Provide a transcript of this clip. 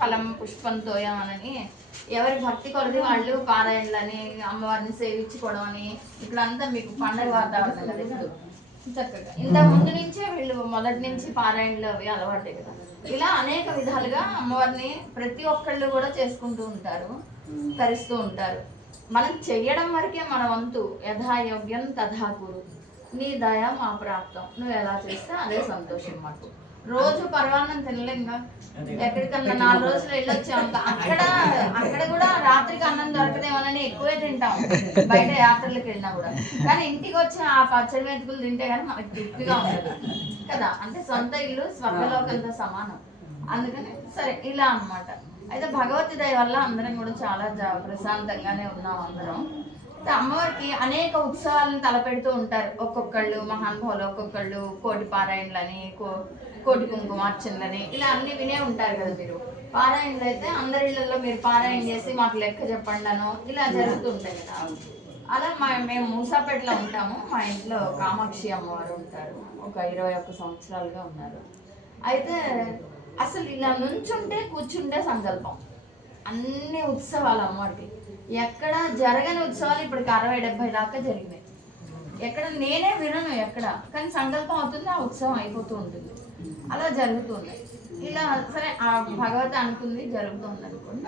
ఫలం పుష్పం తోయమని ఎవరి భక్తి కొలది వాళ్ళు పారాయణలని అమ్మవారిని సేవించుకోవడం అని ఇట్లంతా మీకు పండగ వాతావరణం కదా ఇప్పుడు చక్కగా ఇంత ముందు నుంచే వీళ్ళు మొదటి నుంచి పారాయణలు అవి అలవాటే కదా. ఇలా అనేక విధాలుగా అమ్మవారిని ప్రతి ఒక్కళ్ళు కూడా చేసుకుంటూ ఉంటారు, తరిస్తూ ఉంటారు. మనం చెయ్యడం వరకే మన వంతు. యథాయోగ్యం తథాకురు, నీ దయ మా ప్రాప్తం. నువ్వు ఎలా చేస్తే అదే సంతోషం మాకు. రోజు పరవాన్నం తినలేంగా, ఎక్కడికన్నా 4 రోజులు వెళ్ళొచ్చాం, అక్కడ కూడా రాత్రికి అన్నం దొరకదేమోనని ఎక్కువే తింటాం బయట యాత్రలకు వెళ్ళినా కూడా. కానీ ఇంటికి వచ్చి ఆ పచ్చడి మెతుకులు తింటే కానీ మనకి తృప్తిగా ఉండదు కదా. అంటే సొంత ఇల్లు స్వర్గలోకంతో సమానం. అందుకని సరే ఇలా అన్నమాట. అయితే భగవతి దయ వల్ల అందరం కూడా చాలా ప్రశాంతంగానే ఉన్నాం అందరం. అమ్మవారికి అనేక ఉత్సవాలను తలపెడుతూ ఉంటారు ఒక్కొక్కళ్ళు మహానుభావులు. ఒక్కొక్కళ్ళు కోటి పారాయణలని, కోటి కుంకుమార్చనలని ఇలా అన్ని వినే ఉంటారు కదా మీరు. పారాయణలు అయితే అందరి ఇళ్లలో మీరు పారాయణ చేసి మాకు లెక్క చెప్పండి అనో ఇలా జరుగుతుంటాయి కదా. అలా మేము మూసాపేటలో ఉంటాము. మా ఇంట్లో కామాక్షి అమ్మవారు ఉంటారు, ఒక 21 సంవత్సరాలుగా ఉన్నారు. అయితే అసలు ఇలా నుంచుంటే కూర్చుంటే సంకల్పం. అన్ని ఉత్సవాలు అమ్మవారికి. ఎక్కడ జరగని ఉత్సవాలు ఇప్పటికి 60-70 దాకా జరిగినాయి. ఎక్కడ నేనే వినను ఎక్కడ, కానీ సంకల్పం అవుతుంది, ఆ ఉత్సవం అయిపోతూ ఉంటుంది. అలా జరుగుతుంది. ఇలా సరే ఆ భగవతి అనుకుంది, జరుగుతుంది అనుకోండి.